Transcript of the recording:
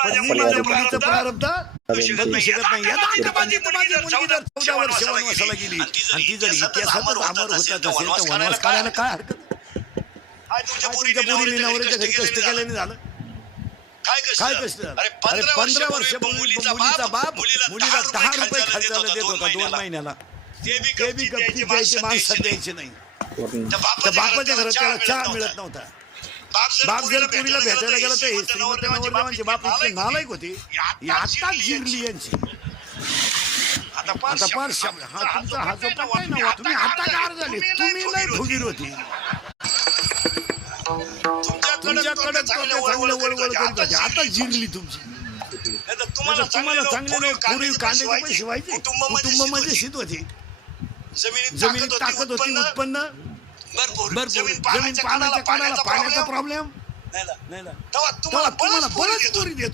माझ्या मुलीचं प्रारब्ध बदलू शकत नाही. माझी मुलगी जर 14 वर्ष वनवासाला गेली आणि ती जर इतिहासातच अमर होत असेल तर वनवास करायला काय हरकत? तुमच्या पोरीने नवऱ्याच्या घरी कष्ट केल्याने झालं काय कष्ट झालं? अरे 15 वर्ष मुलीचा बाप मुलीला 10 रुपये खर्चाला देत होता 2 महिन्याला. ते बी गप्पी द्यायचे, माणसात द्यायचे नाही. त्या बापाच्या घरात त्याला चहा मिळत नव्हता. बाप जर पोरीला भेटायला गेला तर हे श्रीमंत नवरदेवांचे बाप इतके नालायक होते. आता जिरली यांची आता पार शब्द हा तुमचा हा जो पट्टा ना तुम्ही आता गार झाले. तुम्ही लय फुगीर होती. तुमच्याकडे चांगलं वळवळ करीत होते. आता जिरली तुमची. तुम्हाला चांगले पूर्वी कांद्याचे पैसे व्हायचे. कुटुंब म्हणजे शीत होती. जमिनीत ताकद होती. उत्पन्न भरपूर. जमीन पाण्याच्या काढायला पाण्याचा प्रॉब्लेम नाही. तेव्हा तुम्हाला बरंच पोरी देत